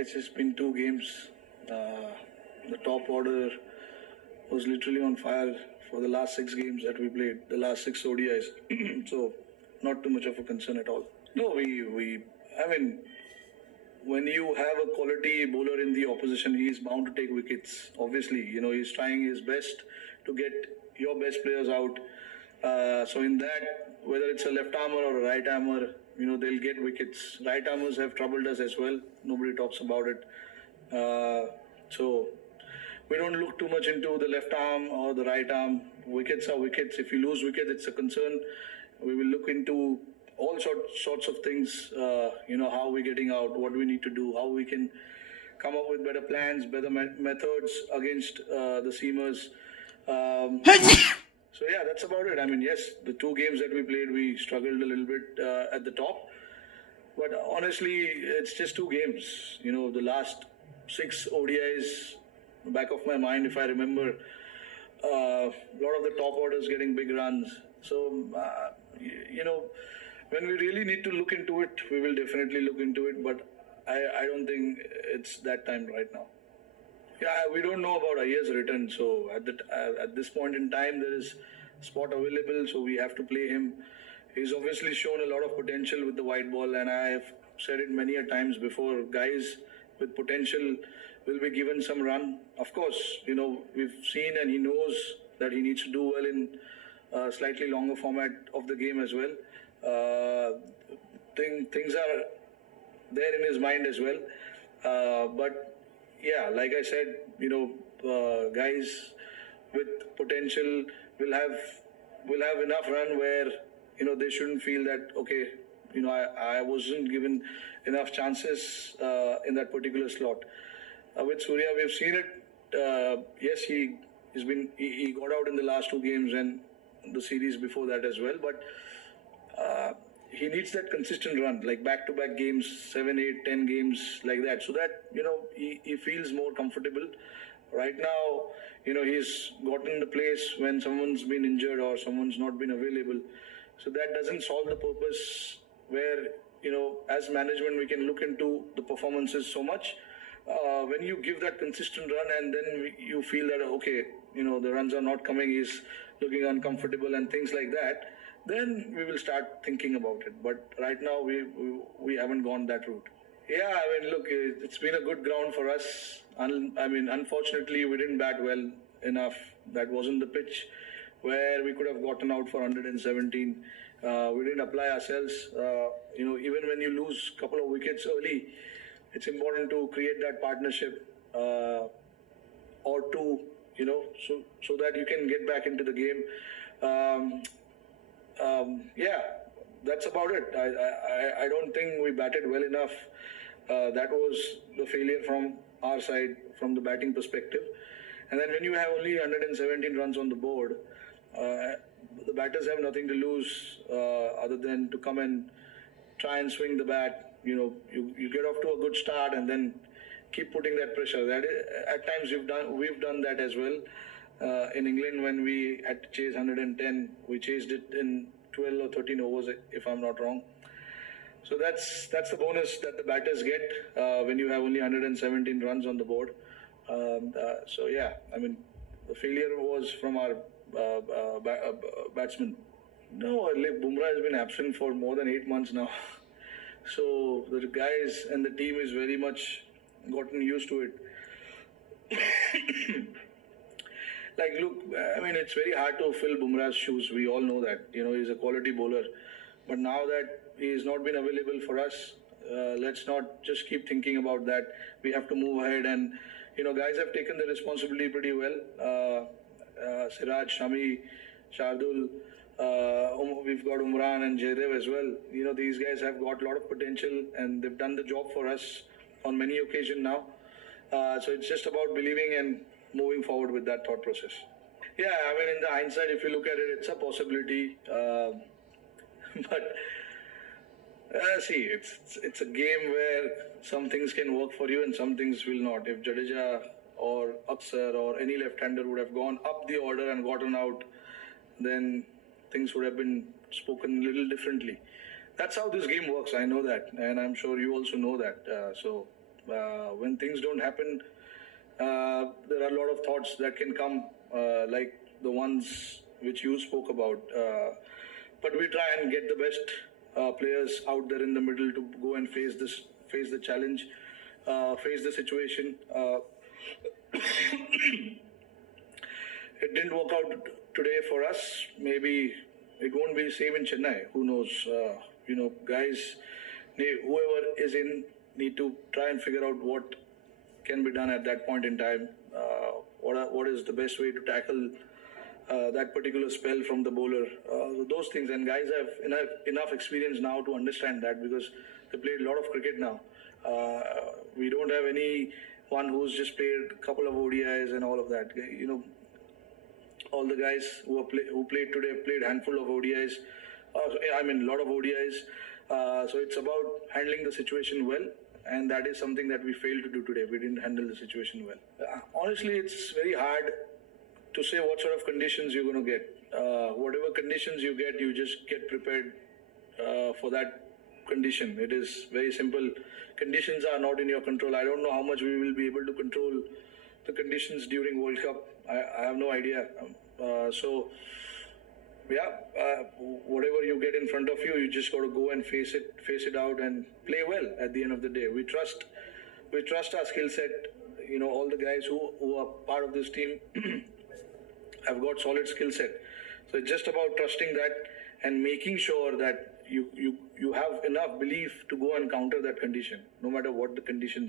It's just been 2 games. The top order was literally on fire for the last 6 games that we played, the last 6 ODIs. So, not too much of a concern at all. No, I mean, when you have a quality bowler in the opposition, he is bound to take wickets. Obviously, he's trying his best to get your best players out. So in that, whether it's a left armer or a right armer, they'll get wickets. Right armers have troubled us as well. Nobody talks about it. So we don't look too much into the left arm or the right arm. Wickets are wickets. If you lose wickets, it's a concern. We will look into all sorts of things, how we're getting out, what we need to do, how we can come up with better plans, better methods against the seamers. So yeah, that's about it. I mean, yes, the 2 games that we played, we struggled a little bit at the top. But honestly, it's just 2 games. The last 6 ODIs, back of my mind, if I remember, a lot of the top orders getting big runs. So, when we really need to look into it, we will definitely look into it. But I don't think it's that time right now. Yeah, we don't know about Ayer's return. So at this point in time, there is spot available. So we have to play him. He's obviously shown a lot of potential with the white ball, and I have said it many a times before. Guys with potential will be given some run. Of course, we've seen and he knows that he needs to do well in a slightly longer format of the game as well. Things are there in his mind as well. But yeah, like I said, guys with potential will have enough run where they shouldn't feel that I wasn't given enough chances in that particular slot. With Surya, we've seen it. Yes, he got out in the last 2 games and the series before that as well. But he needs that consistent run, like back-to-back games, 7, 8, 10 games like that, so that he feels more comfortable. Right now, he's gotten the place when someone's been injured or someone's not been available. So that doesn't solve the purpose where, as management, we can look into the performances so much. When you give that consistent run and then you feel that, the runs are not coming, he's looking uncomfortable and things like that, then we will start thinking about it. But right now, we haven't gone that route. Yeah, I mean, look, it's been a good ground for us. Unfortunately, we didn't bat well enough. That wasn't the pitch where we could have gotten out for 117. We didn't apply ourselves. Even when you lose a couple of wickets early, it's important to create that partnership or two, so that you can get back into the game. Yeah, that's about it. I don't think we batted well enough. That was the failure from our side, from the batting perspective. And then when you have only 117 runs on the board, the batters have nothing to lose other than to come and try and swing the bat. You get off to a good start and then keep putting that pressure. That at times we've done that as well. In England, when we had to chase 110, we chased it in 12 or 13 overs, if I'm not wrong. So that's the bonus that the batters get when you have only 117 runs on the board. So yeah, I mean, the failure was from our batsmen. No, Bumrah has been absent for more than 8 months now. So the guys and the team is very much gotten used to it. Look, I mean, it's very hard to fill Bumrah's shoes. We all know that. He's a quality bowler. But now that he's not been available for us, let's not just keep thinking about that. We have to move ahead. And, guys have taken the responsibility pretty well. Siraj, Shami, Shardul, we've got Umran and Jaydev as well. These guys have got a lot of potential and they've done the job for us on many occasions now. So it's just about believing and moving forward with that thought process. Yeah, I mean, in the hindsight, if you look at it, it's a possibility. But see, it's a game where some things can work for you and some things will not. If Jadeja or Aksar or any left-hander would have gone up the order and gotten out, then things would have been spoken a little differently. That's how this game works. I know that, and I'm sure you also know that. So When things don't happen, there are a lot of thoughts that can come, like the ones which you spoke about. But we try and get the best players out there in the middle to go and face the challenge, face the situation. It didn't work out today for us. Maybe it won't be the same in Chennai. Who knows? Guys, whoever is in need to try and figure out what can be done at that point in time. What is the best way to tackle that particular spell from the bowler? Those things, and guys have enough experience now to understand that, because they played a lot of cricket now. We don't have anyone who's just played a couple of ODIs and all of that. All the guys who played today have played a handful of ODIs. A lot of ODIs. So it's about handling the situation well, and that is something that we failed to do today. We didn't handle the situation well. Honestly, it's very hard to say what sort of conditions you're going to get. Whatever conditions you get, you just get prepared for that condition. It is very simple. Conditions are not in your control. I don't know how much we will be able to control the conditions during World Cup. I have no idea. Whatever you get in front of you, you just got to go and face it out and play well at the end of the day. We trust our skill set. All the guys who are part of this team have got solid skill set. So it's just about trusting that and making sure that you have enough belief to go and counter that condition, no matter what the conditions are.